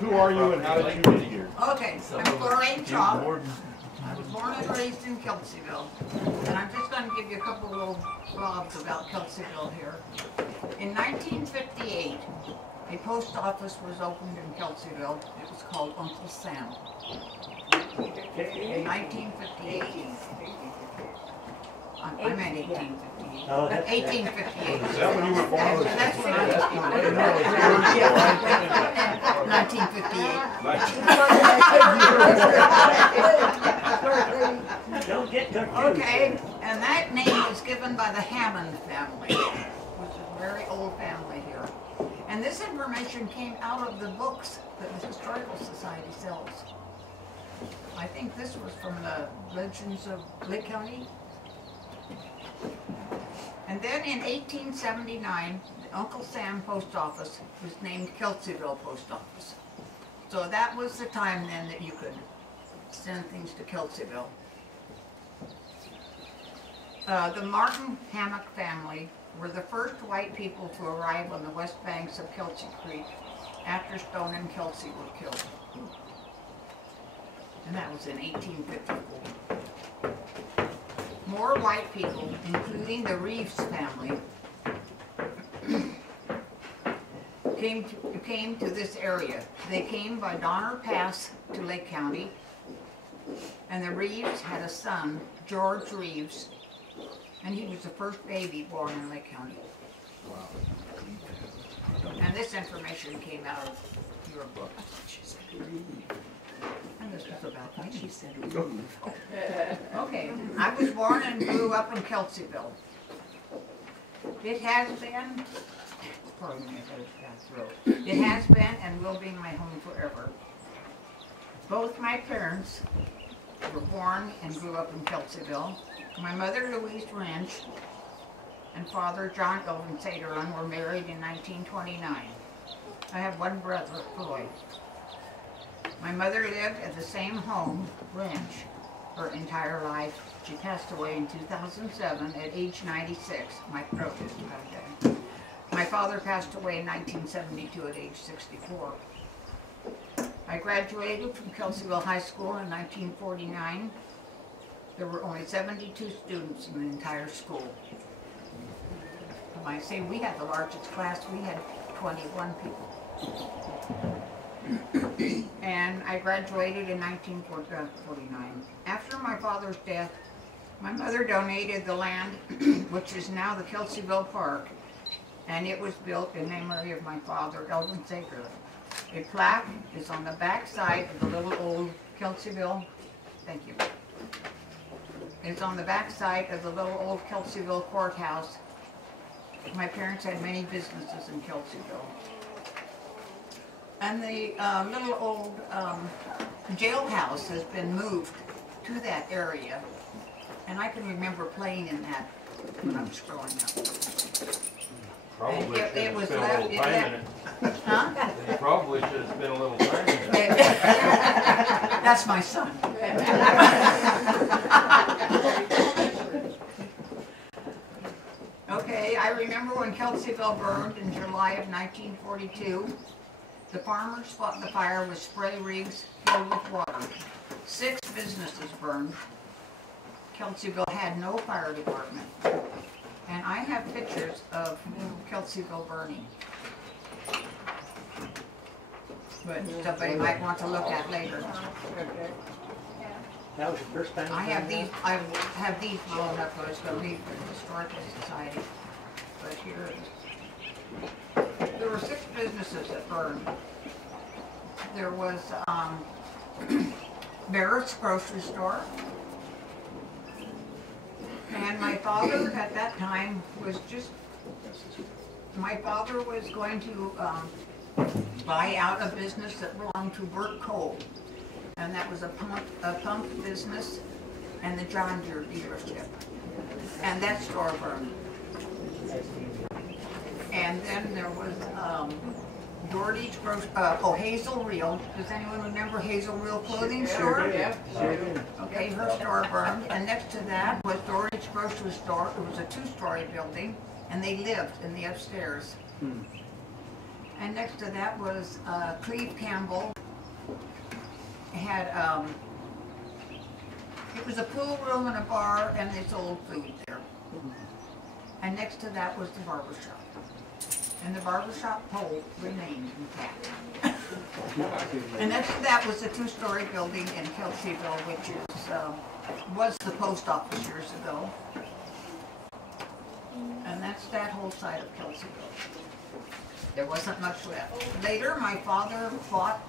Who are you and how did you get here? Okay, I'm Floraine Chalk. I was born and raised in Kelseyville. And I'm just going to give you a couple little blobs about Kelseyville here. In 1958, a post office was opened in Kelseyville. It was called Uncle Sam. In 1958. I meant 1858. Oh, But 1858. Is that when you were born? That's when I was born. 1958. Don't get confused. Okay, and that name was given by the Hammond family, which is a very old family here. And this information came out of the books that the Historical Society sells. I think this was from the Legends of Lake County. And then in 1879, the Uncle Sam Post Office was named Kelseyville Post Office. So that was the time then that you could send things to Kelseyville. The Martin Hammock family were the first white people to arrive on the west banks of Kelsey Creek after Stone and Kelsey were killed. And that was in 1854. More white people, including the Reeves family, came to this area. They came by Donner Pass to Lake County, and the Reeves had a son, George Reeves, and he was the first baby born in Lake County. Wow. And this information came out of your book. And this was about me. She said Okay, I was born and grew up in Kelseyville. It has been, pardon me if I got throat. It has been and will be my home forever. Both my parents were born and grew up in Kelseyville. My mother, Louise Wrench, and father, John Elvin Saderlin, were married in 1929. I have one brother, Floyd. My mother lived at the same home, Wrench, her entire life. She passed away in 2007 at age 96. My throat is okay. My father passed away in 1972 at age 64. I graduated from Kelseyville High School in 1949. There were only 72 students in the entire school. When I say we had the largest class, we had 21 people. And I graduated in 1949. After my father's death, my mother donated the land, which is now the Kelseyville Park, and it was built in memory of my father, Elvin Sager. A plaque is on the back side of the little old Kelseyville. Thank you. It's on the back side of the little old Kelseyville courthouse. My parents had many businesses in Kelseyville. And the little old jailhouse has been moved to that area. And I can remember playing in that when I was growing up. Probably should have was spent a left, little time in it. Huh? You probably should have spent a little time in it. That's my son. Okay, I remember when Kelseyville burned in July of 1942. The farmers fought the fire with spray rigs filled with water. 6 businesses burned. Kelseyville had no fire department. And I have pictures of Kelseyville burning. But somebody might want to look at later. That was your first time? I have these blown up, but it's going to be for the Historical Society. But here it is. There were 6 businesses that burned. There was Barrett's grocery store. And my father at that time was going to buy out a business that belonged to Burt Cole. And that was a pump business and the John Deere dealership. And that store burned. And then there was Doherty's Hazel Reel. Does anyone remember Hazel Reel clothing store? Yeah. Okay, her store burned. And next to that was Doherty's grocery store. It was a 2-story building, and they lived in the upstairs. And next to that was Cleve Campbell. Had it was a pool room and a bar, and they sold food there. And next to that was the barber shop. And the barber shop pole remained intact. And next to that was a two-story building in Kelseyville, which is was the post office years ago. And that's that whole side of Kelseyville. There wasn't much left. Later, my father bought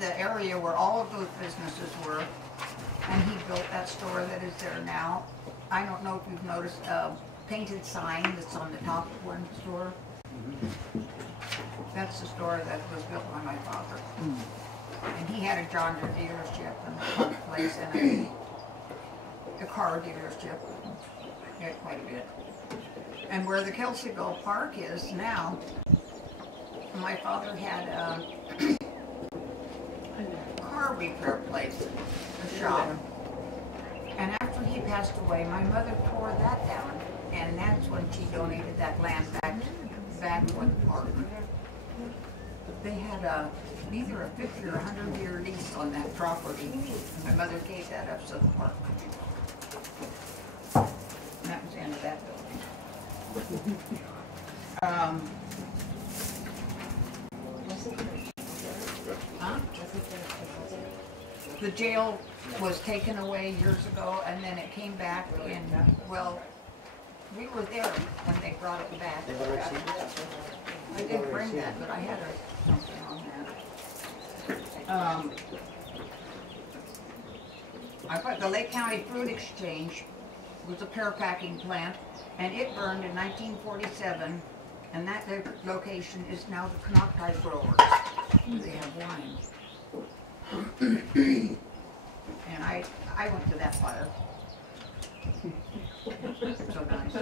the area where all of those businesses were, and he built that store that is there now. I don't know if you've noticed a painted sign that's on the top of one store. That's the store that was built by my father. And he had a John Deere dealership and a pump place and a car dealership. Yeah, quite a bit. And where the Kelseyville Park is now, my father had a car repair place, a shop. And after he passed away, my mother tore that down, and that's when she donated that land back for the park. They had either a 50 or 100-year lease on that property. My mother gave that up to the park. And that was the end of that building. The jail was taken away years ago, and then it came back in, well, we were there when they brought it back. I didn't bring that, but I had something on that. I thought the Lake County Fruit Exchange was a pear packing plant, and it burned in 1947, and that location is now the Canocti Growers, where they have wine. And I went to that fire. So nice.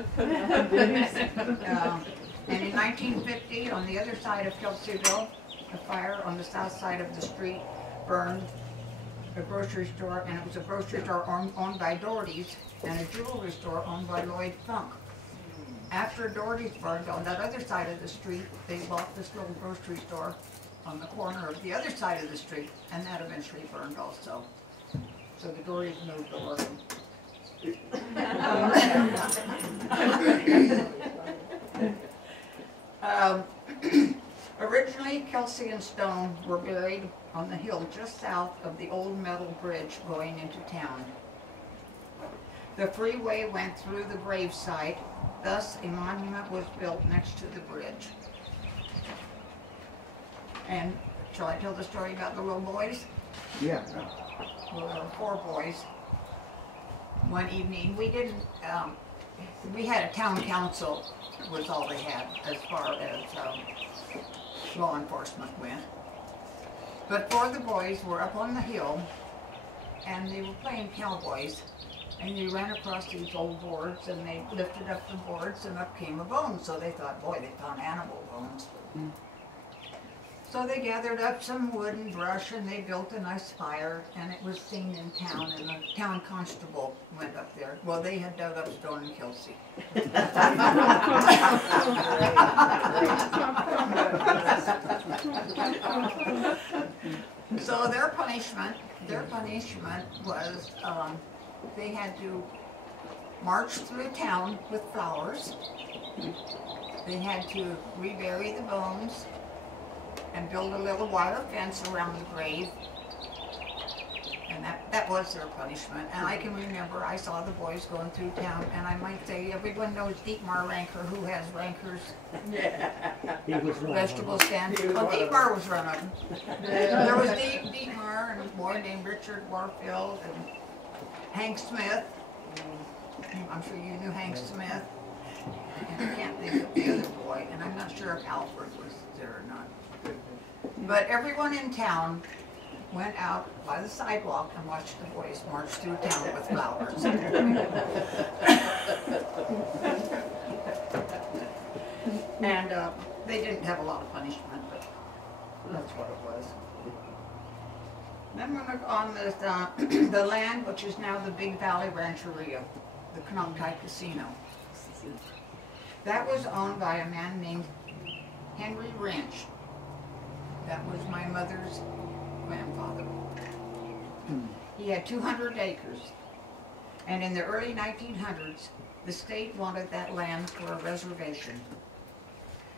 And in 1950, on the other side of Kelseyville, a fire on the south side of the street burned a grocery store, and it was a grocery store owned by Doherty's and a jewelry store owned by Lloyd Funk. After Doherty's burned on that other side of the street, they bought this little grocery store on the corner of the other side of the street, and that eventually burned also. So the Doherty's moved over. Originally, Kelsey and Stone were buried on the hill just south of the old metal bridge going into town. The freeway went through the gravesite, thus a monument was built next to the bridge. And shall I tell the story about the little boys? Yeah. Well, there were 4 boys. One evening, we didn't, we had a town council was all they had as far as law enforcement went. But 4 of the boys were up on the hill, and they were playing cowboys, and they ran across these old boards, and they lifted up the boards, and up came a bone. So they thought, boy, they found animal bones. So they gathered up some wood and brush, and they built a nice fire, and it was seen in town, and the town constable went up there. Well, they had dug up Stone and Kelsey. So their punishment was they had to march through town with flowers. They had to rebury the bones and build a little wire fence around the grave. And that was their punishment. And I can remember I saw the boys going through town, and I might say everyone knows Dietmar Ranker, who has Ranker's vegetable stand. Well, Dietmar was running. There was Dietmar and a boy named Richard Warfield and Hank Smith. I'm sure you knew Hank Smith. And I can't think of the other boy, and I'm not sure if Alfred was there or not. But everyone in town went out by the sidewalk and watched the boys march through town with flowers. And they didn't have a lot of punishment, but that's what it was. Then we're on this, the land, which is now the Big Valley Rancheria, the Canocti Casino. That was owned by a man named Henry Wrench. That was my mother's grandfather. He had 200 acres. And in the early 1900s, the state wanted that land for a reservation.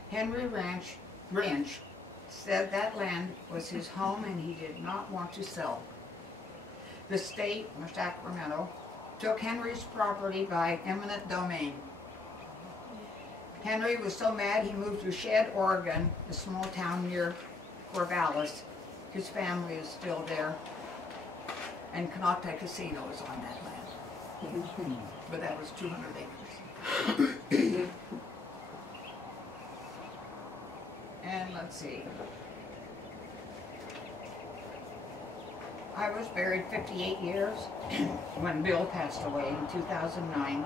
Henry Wrench said that land was his home and he did not want to sell. The state, or Sacramento, took Henry's property by eminent domain. Henry was so mad he moved to Shed, Oregon, a small town near Corvallis. His family is still there. And Canocta Casino is on that land. But that was 200 acres. And let's see. I was buried 58 years when Bill passed away in 2009.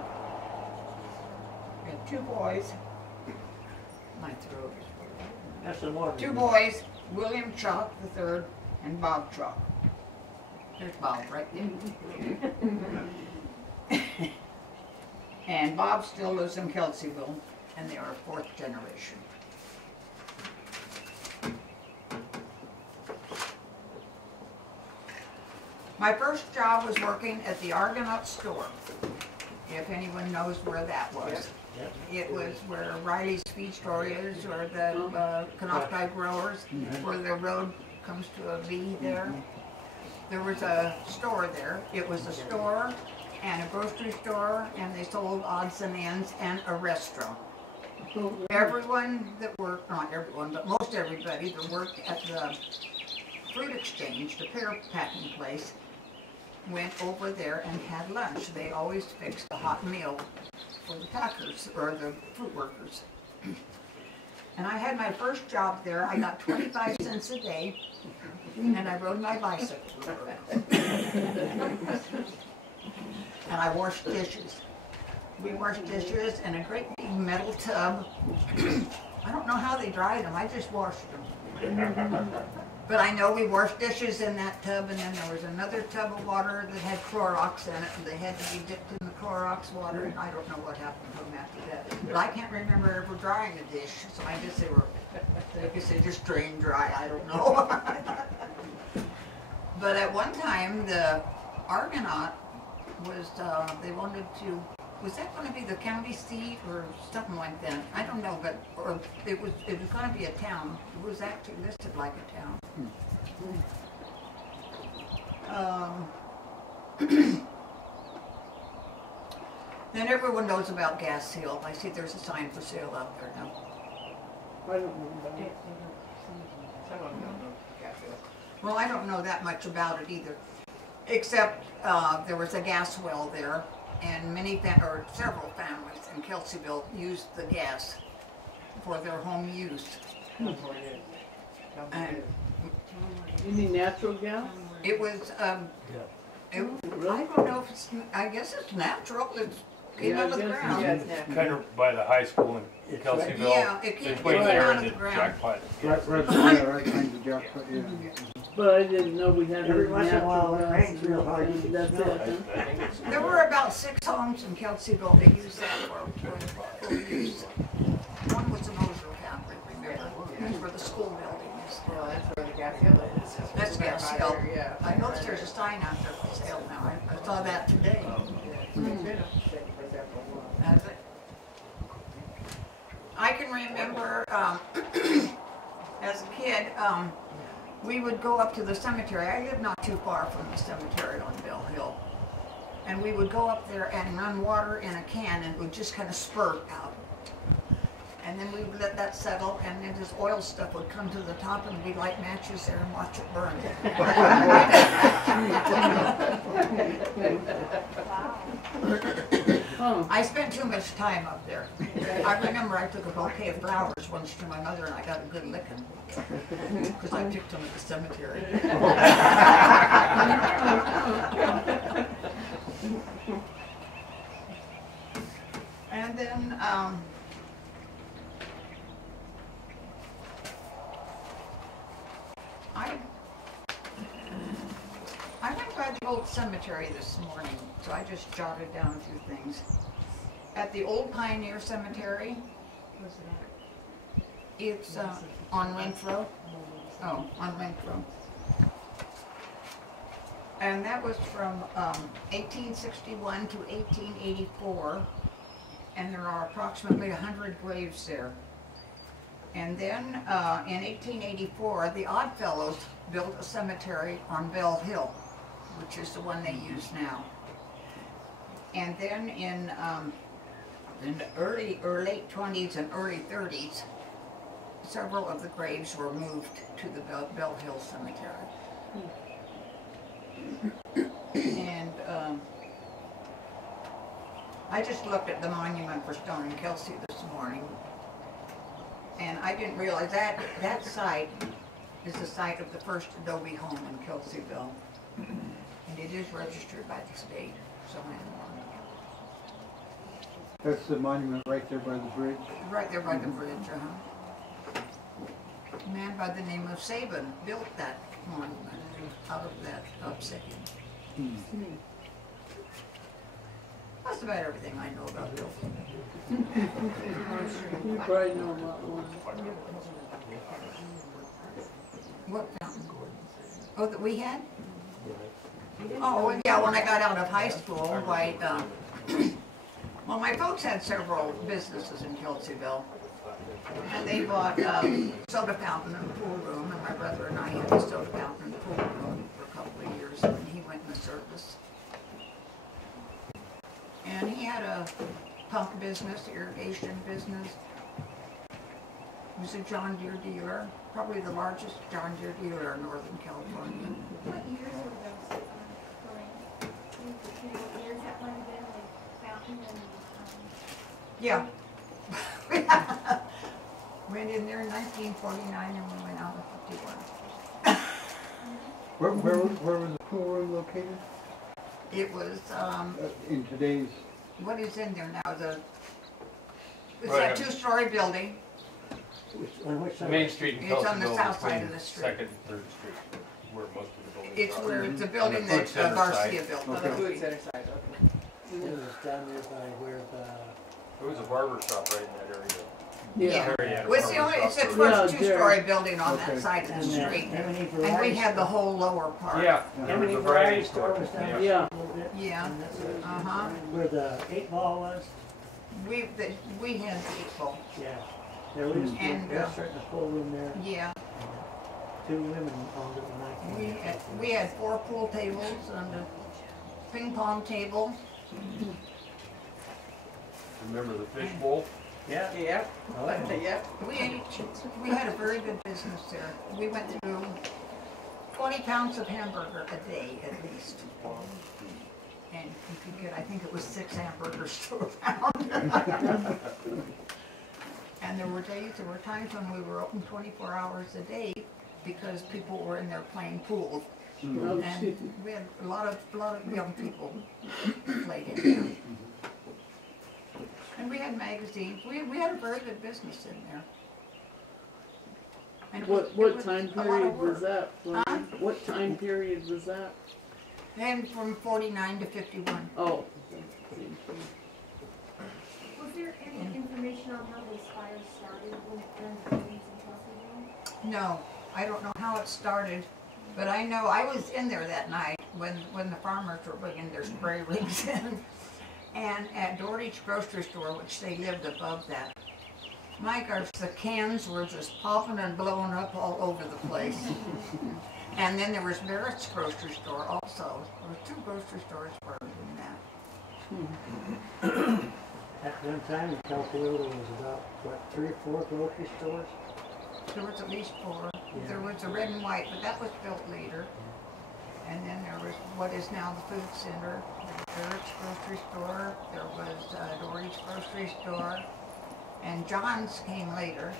We had 2 boys. My throat is That's the one. 2 boys, William Chalk III and Bob Chalk. There's Bob right there. And Bob still lives in Kelseyville, and they are 4th generation. My first job was working at the Argonaut store, if anyone knows where that was. It was where Riley's feed store is, or the Canocti growers, where the road comes to a V there. There was a store there. It was a store and a grocery store, and they sold odds and ends, and a restaurant. Everyone that worked, not everyone, but most everybody that worked at the fruit exchange, the pear packing place, went over there and had lunch. They always fixed a hot meal for the packers, or the fruit workers. And I had my first job there. I got 25 cents a day, and I rode my bicycle to work. And I washed dishes. We washed dishes in a great big metal tub. I don't know how they dried them, I just washed them. But I know we washed dishes in that tub, and then there was another tub of water that had Clorox in it, and they had to be dipped in the Clorox water, and I don't know what happened to them after that. But I can't remember ever drying a dish, so I guess they just drained dry, I don't know. But at one time, the Argonaut was, they wanted to, was that going to be the county seat or something like that? I don't know, but or it was going to be a town. It was actually listed like a town. Then everyone knows about Gas Hill. I see there's a sign for sale out there now. I don't know about it. Well, I don't know that much about it either, except there was a gas well there, and several families in Kelseyville used the gas for their home use. And You mean natural gas? it was, I don't know if it's, I guess it's natural, it came out of the ground. Kind of by the high school in Kelseyville. Yeah, it came Between out there of and the the ground. jackpot. Right behind the jackpot, yeah. But I didn't know we had Every a once in a while, natural when it rains real hard, you can That's smell it. I think it's. There were about 6 homes in Kelseyville that used that for use. One was a Moser family, remember? That's where the school building is. Well, that's where the Gas Hill is. That's Gas Hill. Yeah. I noticed there's a sign out there for sale now. I saw that today. It's been up for several months. That's it. I can remember as a kid, we would go up to the cemetery. I lived not too far from the cemetery on Bell Hill. And we would go up there and run water in a can, and it would just kind of spurt out. And then we would let that settle, and then this oil stuff would come to the top, and we'd light matches there and watch it burn. Oh, I spent too much time up there. I remember I took a bouquet of flowers once to my mother, and I got a good licking because I picked them at the cemetery. And then I went by the old cemetery this morning, so I just jotted down a few things. At the old Pioneer Cemetery, It's on Renfro. Oh, on Renfro. And that was from 1861 to 1884. And there are approximately 100 graves there. And then in 1884, the Oddfellows built a cemetery on Bell Hill, which is the one they use now. And then in the early or late 20s and early 30s, several of the graves were moved to the Bell Hill Cemetery. And I just looked at the monument for Stone and Kelsey this morning, and I didn't realize that site is the site of the first adobe home in Kelseyville, and it is registered by the state. So That's the monument right there by the bridge. right there by the bridge, A man by the name of Sabin built that monument out of that obsidian. That's about everything I know about Bill. You probably know about one. What fountain? Oh, that we had? Oh, yeah, when I got out of high school, well, my folks had several businesses in Kelseyville. And they bought soda fountain and pool room, and my brother and I had a soda fountain and pool room for a couple of years, and he went in the service. And he had a pump business, irrigation business. He was a John Deere dealer, probably the largest John Deere dealer in Northern California. What years were those, Floraine? What years that might have been, like fountain and, Yeah. Went in there in 1949 and we went out in 51. Where was the pool room located? It was, In today's, what is in there now? It's Right. that two-story building. On which side? Main Street in It's on the Kelseyville, south side between of the street. Second and Third Street, where most of the buildings It's are. where it's a building On the food that center Garcia side. built. On the food center side, okay. It was down there by where There was a barber shop right in that area. Yeah. Area had a Well, it's the barber only, it's the shop first Yeah, two-story building on Okay. that side of the the street. street. And we have the whole lower part. Yeah, there was a variety store. Yeah. Yeah. Yeah, uh-huh. Where the 8 Ball was? We had people, Yeah. There was a And, restaurant in the pool room there. yeah. 2 women owned it when I came. We had 4 pool tables and a ping pong table. Remember the fish bowl? Yeah. Yeah, Oh, yeah. We had a very good business there. We went through 20 pounds of hamburger a day at least. And you could get, I think it was 6 hamburgers to a pound. And there were times when we were open 24 hours a day because people were in there playing pool. Oh, And we had a lot of young people played in there. And we had magazines. We had a very good business in there. And it What was time a lot of period work. was that? Floraine? What time period was that? And from 49 to 51. Oh. was there any information on how those fires started when it burned the buildings in Kelseyville? No, I don't know how it started, but I know I was in there that night when the farmers were bringing their spray rigs in. And at Doherty's grocery store, which they lived above that, my gosh, the cans were just popping and blowing up all over the place. And then there was Barrett's grocery store also. There were 2 grocery stores burned in that. At one time in Kelseyville, there was about, what, 3 or 4 grocery stores? There was at least 4. There was a red and white, but that was built later. And then there was what is now the food center, Barrett's grocery store, there was Dory's grocery store, and John's came later,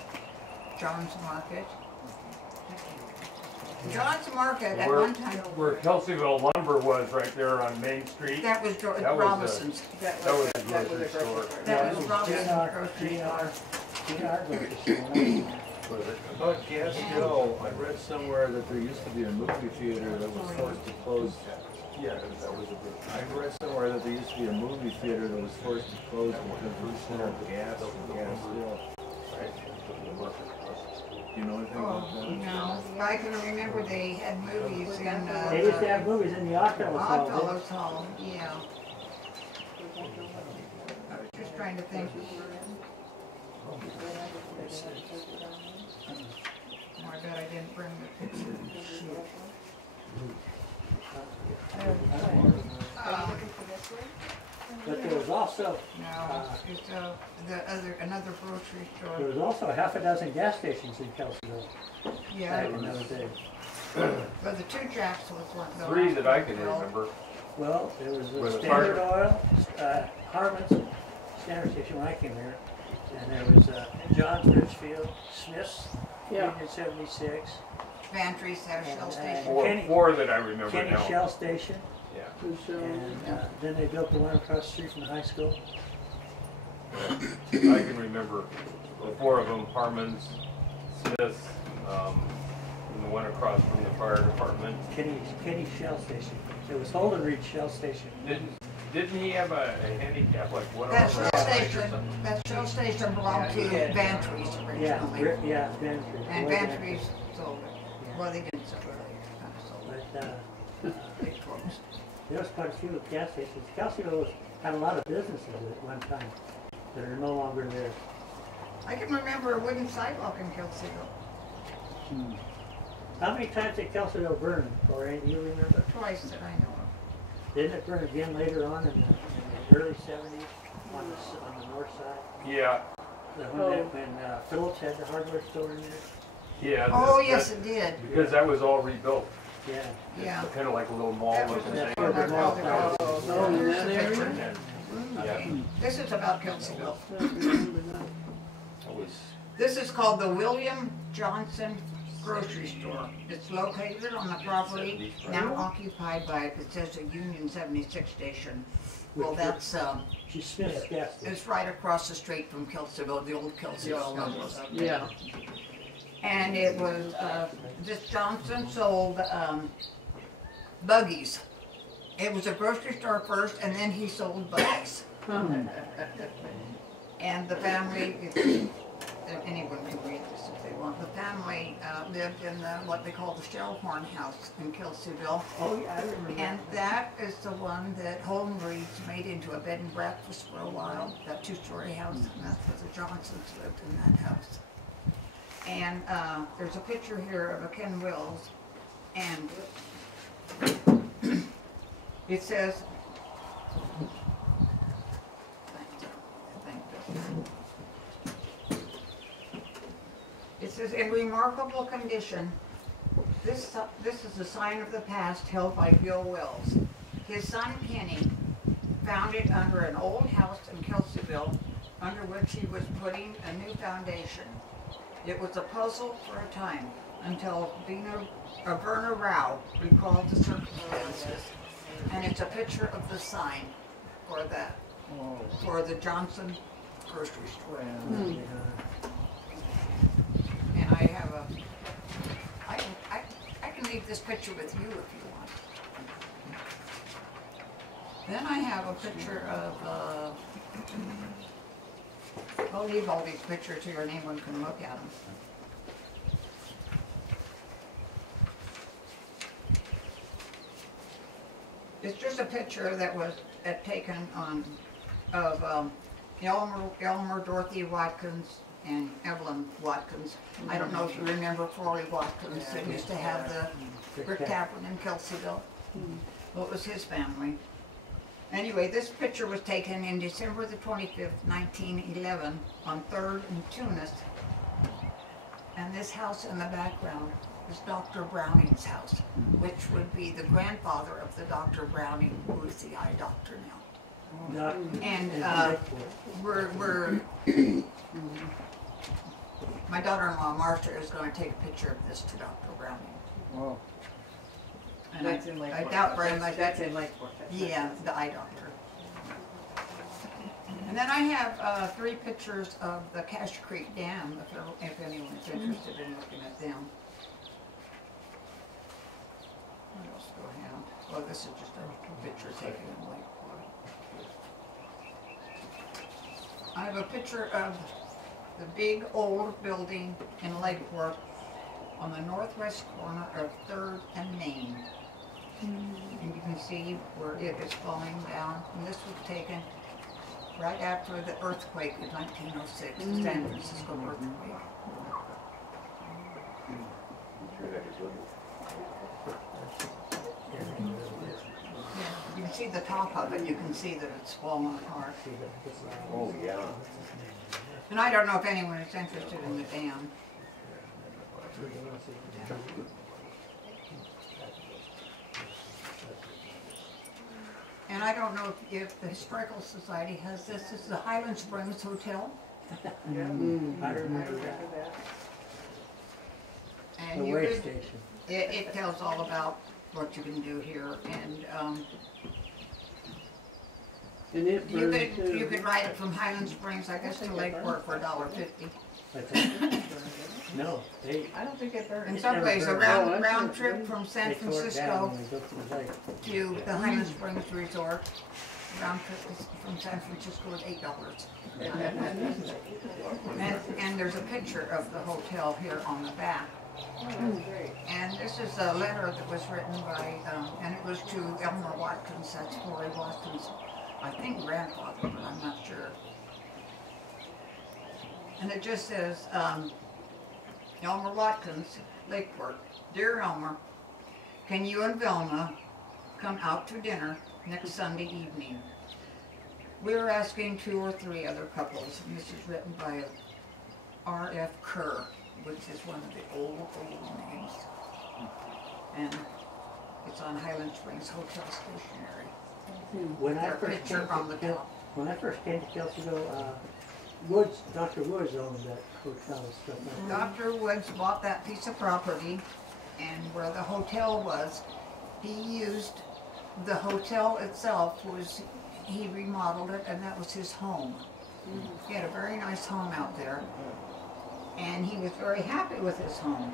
John's Market. John's Market at one time, Where Kelseyville Lumber was right there on Main Street. that was That was Robinson's. That That was was a a grocery store. store. That was Yeah, Robinson's GNR grocery store. grocery store. Was it? About Gas Hill, I read somewhere that there used to be a movie theater that was forced to close. Yeah, that was a good. I read somewhere that there used to be a movie theater that was forced to close because of the smell of gas from Gas Hill. I can remember they had movies in, They used to have movies in the Oddfellows Hall. didn't they? Oddfellows Hall, yeah. I was just trying to think. Oh, I bet I didn't bring the picture. But there was also, No, it's another grocery there store. was also half a dozen gas stations in Kelseyville Yeah, back in those days. but the two Jacks was one. the 3 last that I one can built. remember. Well, there was Was a it Standard Oil, Harmon's Standard Station when I came here, and there was John's Richfield, Smith's, Yeah. Union 76, Pantries had a Shell station. Kenny- 4 that I remember Kenny now. Shell Station, Yeah. and then they built the one across the street from the high school. I can remember the 4 of them, Harmon's, Smith's, and the one across from the fire department. Kenny Shell Station. It was Holden Reed Shell Station. Didn't he have a handicap like one That arm or Shell something or station, something? that Shell station belonged to Pantries Yeah, originally. yeah, Bantry. And Boy, Pantries sold it. Yeah. Well, they didn't sell it, they kind of sold it. But They closed. there was quite a few gas stations. Kelseyville had a lot of businesses at one time that are no longer there. I can remember a wooden sidewalk in Kelseyville, How many times did Kelseyville burn, Floraine? Do you remember? twice that I know of. Didn't it burn again later on in the early 70s on the north side? Yeah, When Phillips had the hardware store in there? yeah. Oh, that- yes, that- it did, Because that was all rebuilt. Yeah. yeah. Kind of like a little mall That was looking the thing. one I called it. Oh, in Here's that the area? picture. And, yeah, This is about Kelseyville. it was, This is called the William Johnson Grocery Store. It's located on the property now occupied by, it says a Union 76 station. Well, that's, She's Smith's gas station. it's right across the street from Kelseyville, the old Kelseyville numbers. Yeah. And it was, this Johnson sold, buggies. It was a grocery store first, and then he sold buggies. And the family, anyone can read this if they want. The family lived in what they call the Shellhorn House in Kelseyville. Oh, yeah, I remember And that is the one that Holden Reeds made into a bed and breakfast for a while, that 2-story house, and that's where the Johnsons lived in that house. And there's a picture here of a Ken Wills, and it says, it says, in remarkable condition, this is a sign of the past held by Bill Wills. His son Kenny found it under an old house in Kelseyville, under which he was putting a new foundation. It was a puzzle for a time, until Verna Rao recalled the circumstances. And it's a picture of the sign for that, for the Johnson grocery store. And I have a, I can leave this picture with you if you want. Then I have a picture of, I'll leave all these pictures here and anyone can look at them. It's just a picture that was taken on, of Elmer Dorothy Watkins and Evelyn Watkins. I don't know if you remember Flory Watkins that used to have the brick tavern in Kelseyville. Well, it was his family. Anyway, this picture was taken in December the 25th, 1911 on 3rd and Tunis. And this house in the background is Dr. Browning's house, which would be the grandfather of the Dr. Browning, who is the eye doctor now. And we're my daughter-in-law Martha is going to take a picture of this to Dr. Browning. Wow. And That's in Lakeport. I doubt very much. That's in Lakeport. Yeah, the eye doctor. And then I have 3 pictures of the Cache Creek Dam, if anyone's interested in looking at them. What else do I have? Well, this is just a picture taken in Lakeport. I have a picture of the big old building in Lakeport on the northwest corner of 3rd and Main. And you can see where it is falling down. And this was taken right after the earthquake of 1906, the San Francisco earthquake. You can see the top of it, you can see that it's fallen apart. Oh, yeah. And I don't know if anyone is interested in the dam. And I don't know if the Historical Society has this. This is the Highland Springs Hotel. I remember that. And The you way could, station. it tells all about what you can do here. And And it you burned could too. ride it from Highland Springs, I guess, to Lakeport for $1.50. I think. No, they, I don't think it burned. In It's some never ways, a burned. round, Oh, I round see. trip from San they tore it down Francisco when they built the lake. to the Highland Springs Resort. Round trip from San Francisco is $8. And there's a picture of the hotel here on the back. And this is a letter that was written by, and it was to Elmer Watkins, that's Floraine Watkins, I think grandfather, but I'm not sure. And it just says, Elmer Watkins, Lakeport, Dear Elmer, can you and Vilma come out to dinner next Sunday evening? We're asking 2 or 3 other couples, and this is written by R.F. Kerr, which is one of the old names. And it's on Highland Springs Hotel stationery. When I Their first picture came on the to, top. when I first came to Kelseyville, Woods, Dr. Woods owned that hotel and stuff like that. Dr. Woods bought that piece of property, and where the hotel was, he used the hotel itself he remodeled it, and that was his home. He had a very nice home out there, and he was very happy with his home.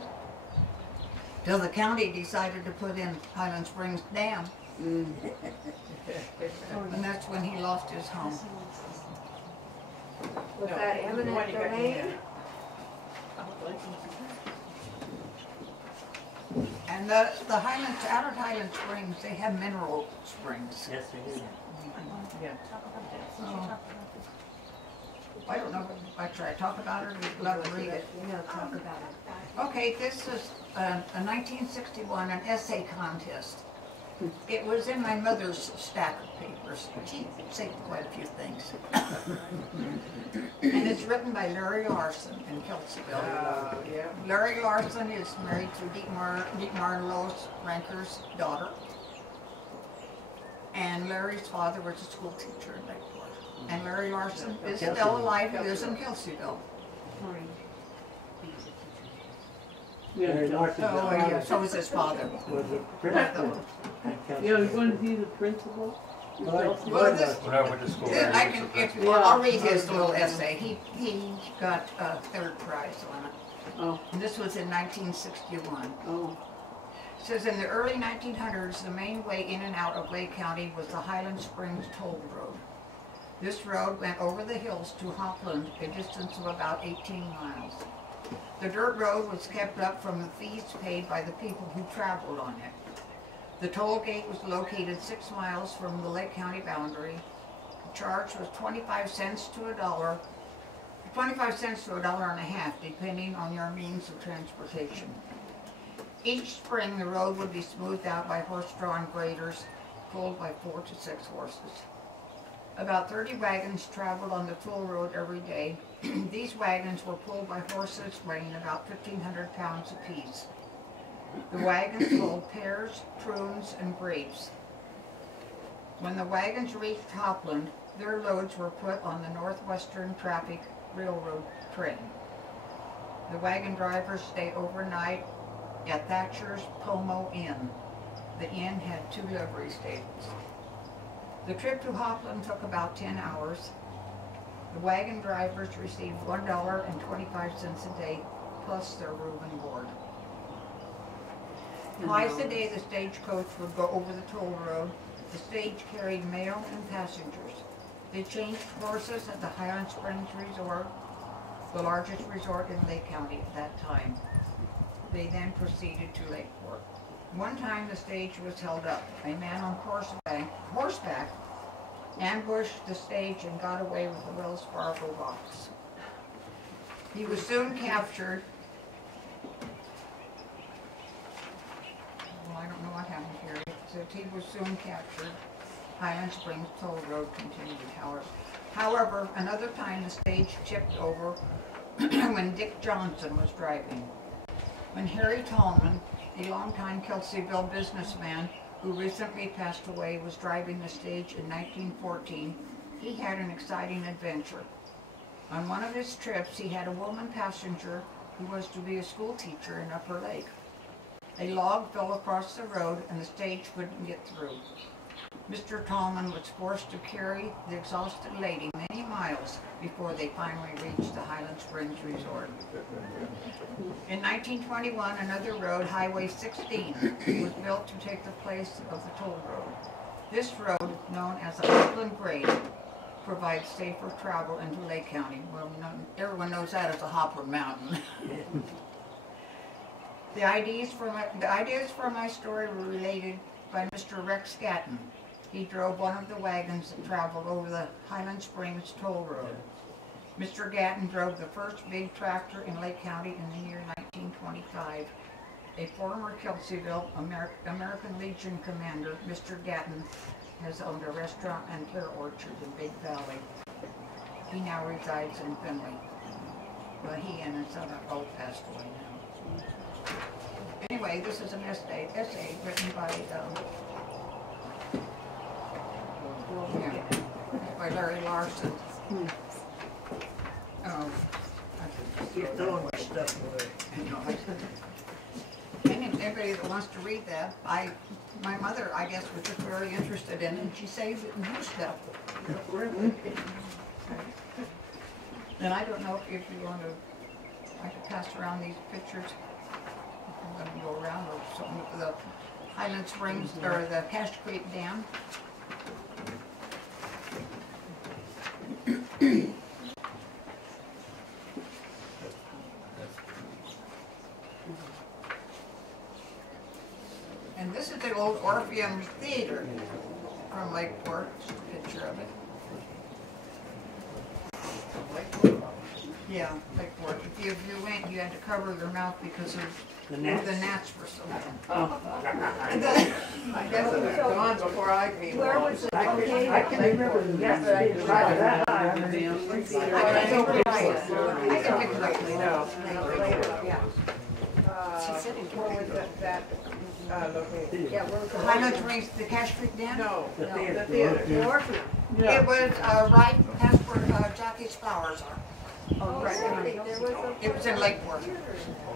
Till the county decided to put in Highland Springs Dam, and that's when he lost his home. Was that eminent domain? And the Highlands, out of Highland Springs, they have mineral springs. Yes, they did. Oh. I don't know, should I talk about it or just let them read it? Yeah, talk about it. Okay, this is a 1961, an essay contest. It was in my mother's stack of papers. She saved quite a few things. And it's written by Larry Larson in Kelseyville. Yeah. Larry Larson is married to Dietmar and Lois Ranker's daughter. And Larry's father was a school teacher in Lakeport. And Larry Larson is still alive, he lives in Kelseyville. Larry Larson, Oh, yeah, so was his father. was a principal at Kelseyville. Yeah, wasn't he the principal? Well, this, When I went to school, I I can, was if, the I'll read his little essay. He got a 3rd prize on it. Oh, And this was in 1961. oh. It says in the early 1900s, the main way in and out of Lake County was the Highland Springs Toll Road. This road went over the hills to Hopland, a distance of about 18 miles. The dirt road was kept up from the fees paid by the people who traveled on it. The toll gate was located 6 miles from the Lake County boundary. The charge was 25 cents to $1, 25 cents to $1.50, depending on your means of transportation. Each spring, the road would be smoothed out by horse-drawn graders, pulled by 4 to 6 horses. About 30 wagons traveled on the toll road every day. These wagons were pulled by horses weighing about 1,500 pounds apiece. The wagons pulled pears, prunes, and grapes. When the wagons reached Hopland, their loads were put on the Northwestern Traffic Railroad train. The wagon drivers stayed overnight at Thatcher's Pomo Inn. The inn had 2 livery stables. The trip to Hopland took about 10 hours. The wagon drivers received $1.25 a day, plus their room and board. Twice a day, the stagecoach would go over the toll road. The stage carried mail and passengers. They changed horses at the Highland Springs Resort. the largest resort in Lake County at that time. They then proceeded to Lakeport. One time the stage was held up. A man on horseback ambushed the stage and got away with the Wells Fargo box. He was soon captured. Well, I don't know what happened here. It said he was soon captured. Highland Springs Toll Road continued. However, another time the stage tipped over when Dick Johnson was driving. When Harry Tallman, a longtime Kelseyville businessman who recently passed away, was driving the stage in 1914, he had an exciting adventure. On one of his trips, he had a woman passenger who was to be a school teacher in Upper Lake. A log fell across the road and the stage couldn't get through. Mr. Tallman was forced to carry the exhausted lady many miles before they finally reached the Highland Springs Resort. In 1921, another road, Highway 16, was built to take the place of the toll road. This road, known as the Upland Grade, provides safer travel into Lake County. Well, everyone knows that as a Hopper Mountain. The ideas for my story were related by Mr. Rex Gatton. He drove one of the wagons that traveled over the Highland Springs Toll Road. Mr. Gatton drove the first big tractor in Lake County in the year 1925. A former Kelseyville American Legion commander, Mr. Gatton, has owned a restaurant and pear orchard in Big Valley. He now resides in Finley. Well, he and his son are both passed away now. Anyway, this is an essay written by Larry Larson. You're throwing my stuff away. And anybody that wants to read that, my mother, I guess, was just very interested in it, and she saved it in her stuff. And I don't know if you want to, I could pass around these pictures. I'm going to go around or something with the Highland Springs, or the Cache Creek Dam. And this is the old Orpheum Theater from Lakeport. Just a picture of it. Yeah, Lakeport. If you went, you had to cover your mouth because of the gnats were so bad. I guess it was gone before I came. Where was it? I can remember the next day. I can pick it up later. Yeah. Where was that located? Yeah, where was Highland Springs, the Cache Creek Dam? No, The the theater. theater. the Orpheum? It was right past where Jackie's Flowers are. Oh, Right. there was a. It was in Lakeport. It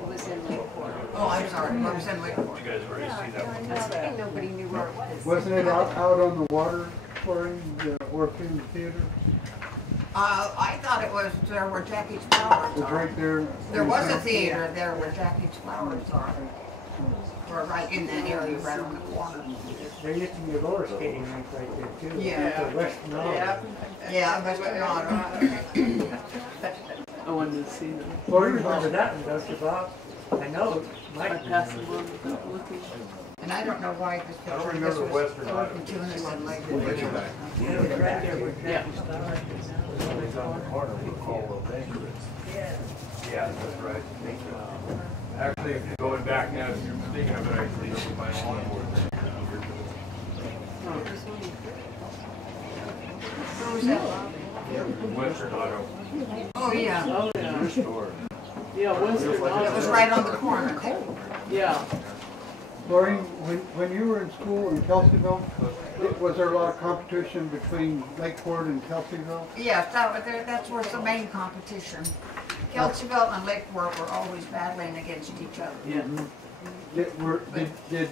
was in Lakeport. Oh, I'm sorry, it was in Lakeport. You guys ready to see that one? I was thinking nobody knew where it was. Wasn't it out on the water, Floraine, the Orpheum Theater? I thought it was there where Jackie's Flowers It was are. right there. There was a theater there where Jackie's Flowers are. Or right in that area, right on the corner. There used to be a roller skating rink right there too. Yeah. The Western Auto. Yeah, Western Auto. I wanted to see them. You remember that one, don't you, Bob? I know, I Mike. passed them on without looking. And I don't know why this I don't picture, remember this was Western Auto. open to us in like. Yeah, it was right there where Jackie's Flowers is now. It's on the corner, we call the bank. Yeah, that's right. Actually, if you're going back now, if you're thinking of it, actually, it's my lawnmower. Where was that? Western Auto. Oh, yeah. Oh, yeah. Your store. Yeah, Western It was Auto. right on the corner there. Yeah. Floraine, when you were in school in Kelseyville, was there a lot of competition between Lakeport and Kelseyville? Yes, that's where the main competition. Kelseyville and Lakeport were always battling against each other. Yeah. Did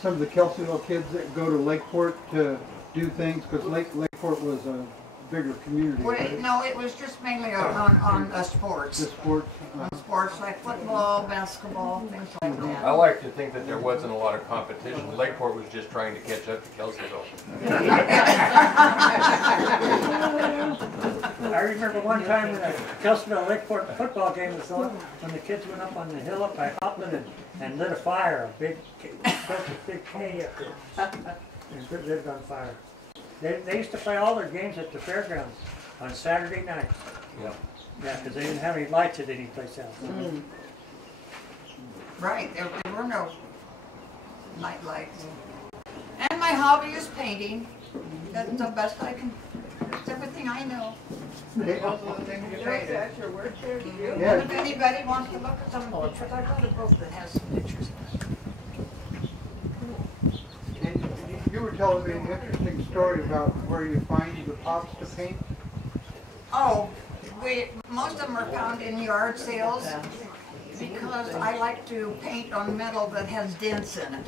some of the Kelseyville kids that go to Lakeport to do things, because Lakeport was a bigger community, Well, right? no, it was just mainly on The sports. sports, Sports like football, basketball, things like I that. like to think that there wasn't a lot of competition. Lakeport was just trying to catch up to Kelseyville. I remember one time when the Kelseyville Lakeport football game was on, when the kids went up on the hill up by Upland and lit a fire, a big K up there. And it lived on fire. They used to play all their games at the fairgrounds on Saturday night. Yep. Yeah, because they didn't have any lights at any place else. Right, there were no night lights. And my hobby is painting. That's the best I can, it's everything I know. Those are the things you painted. That's your work there, do you? And if anybody wants to look at some pictures, I've got a book that has some pictures. and you were telling me an interesting story about where you find the pots to paint. Oh, most of them are found in yard sales because I like to paint on metal that has dents in it.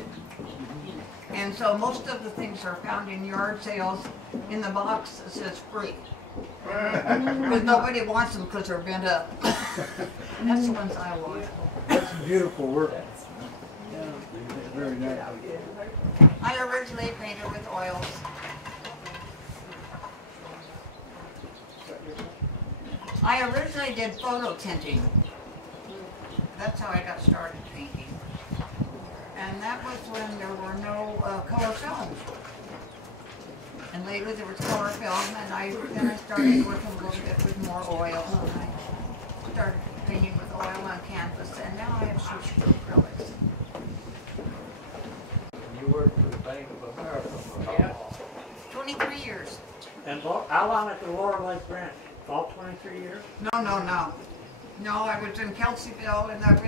And so most of the things are found in yard sales in the box that says free. Because nobody wants them because they're bent up. That's the ones I want. That's beautiful work. Very nice. I originally painted with oils. I originally did photo tinting. That's how I got started painting. And that was when there were no color films. And later there was color film, and then I started working a little bit with more oil. And I started painting with oil on canvas, and now I have switched to acrylics. You worked for the Bank of America for how Yeah. long? 23 years. And how long at the Laurel Lake branch? All 23 years? No. No, I was in Kelseyville, and I was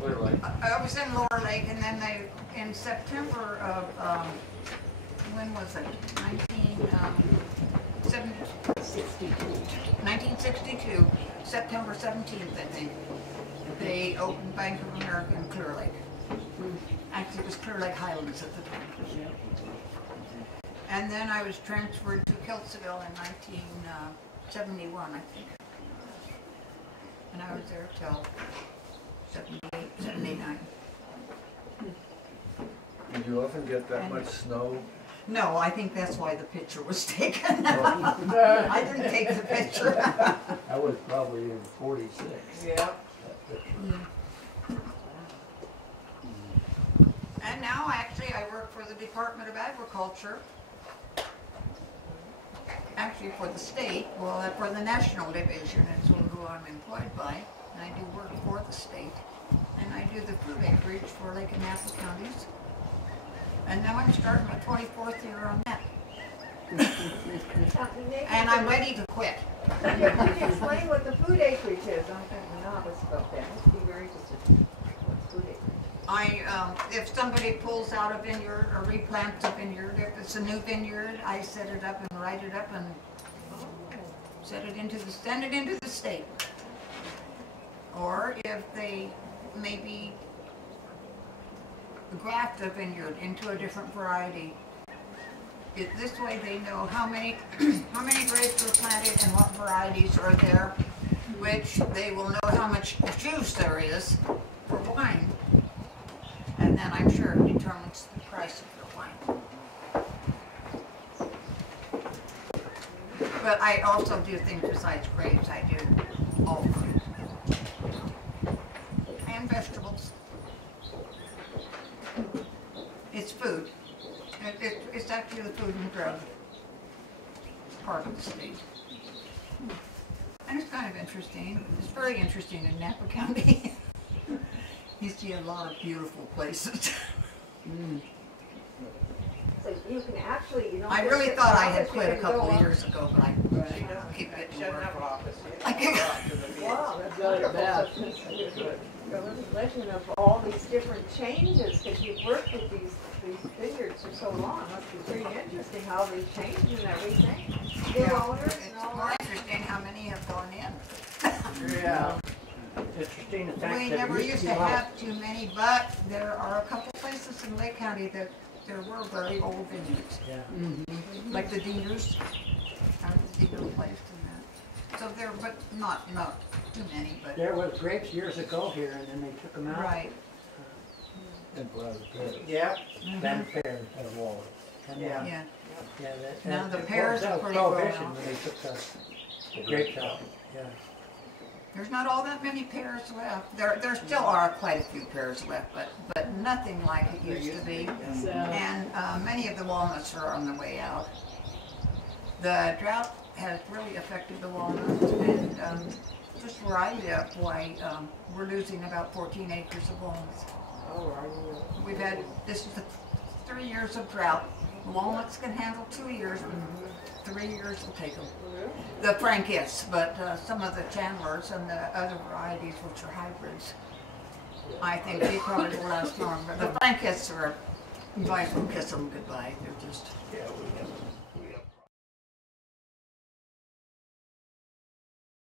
Clear Lake. I was in Lower Lake, and then in September of, when was it? 1962, September 17th, I think. They opened Bank of America in Clear Lake. Actually, it was Clear Lake Highlands at the time. And then I was transferred to Kelseyville in 1971, I think. And I was there till 78, 79. Did you often get that much snow? No, I think that's why the picture was taken. I didn't take the picture. I was probably in 46. Yeah. And now, actually, I work for the Department of Agriculture. Actually, for the state, well, for the National Division, it's who I'm employed by. And I do work for the state. And I do the food acreage for Lake and Napa counties. And now I'm starting my 24th year on that. And I'm ready to quit. Can you explain what the food acreage is? I'm kind of a novice about that. I'd be very interested. What's food acreage? If somebody pulls out a vineyard or replants a vineyard, if it's a new vineyard, I set it up and write it up and send it into the state. Or if they maybe graft a vineyard into a different variety. This way they know how many grapes were planted and what varieties are there, which they will know how much juice there is for wine. And then I'm sure it determines the price of the wine. But I also do things besides grapes. I do all fruit and vegetables. It's food. It's actually the food and drug part of the state. And it's kind of interesting. It's very interesting in Napa County. You see a lot of beautiful places. So you can actually, you know. I really thought I had quit a couple of years ago, but I keep getting She doesn't work. have an office. I can't. Wow, that's wonderful. The legend of all these different changes, because you've worked with these vineyards for so long. It must be pretty interesting how they change and everything. New owners and It's all more that. interesting how many have gone in. Yeah. Interesting the fact We that never it used be to a lot- have too many, but there are a couple places in Lake County that there were very old vineyards, Yeah. like the Dieners, the Diener place and that. So there, but not too many, but, There was grapes years ago here, and then they took them out. right. And Brad Pitt. Yeah. Then pears. And Wallace. And, Yeah. Yeah, Yeah, Now the that pears that are was pretty grown prohibition out. when they took the grapes out. Yeah. there's not all that many pears left. There still are quite a few pears left, but nothing like it used to be. So, And many of the walnuts are on the way out. The drought has really affected the walnuts, and just where I live, why, we're losing about 14 acres of walnuts. Oh, are you? We've had, this is the 3 years of drought. Walnuts can handle 2 years, but 3 years will take them. The Frankets, but some of the Chandlers and the other varieties, which are hybrids, I think they probably will last longer. The Frankets are, you might as well kiss them goodbye. They're just,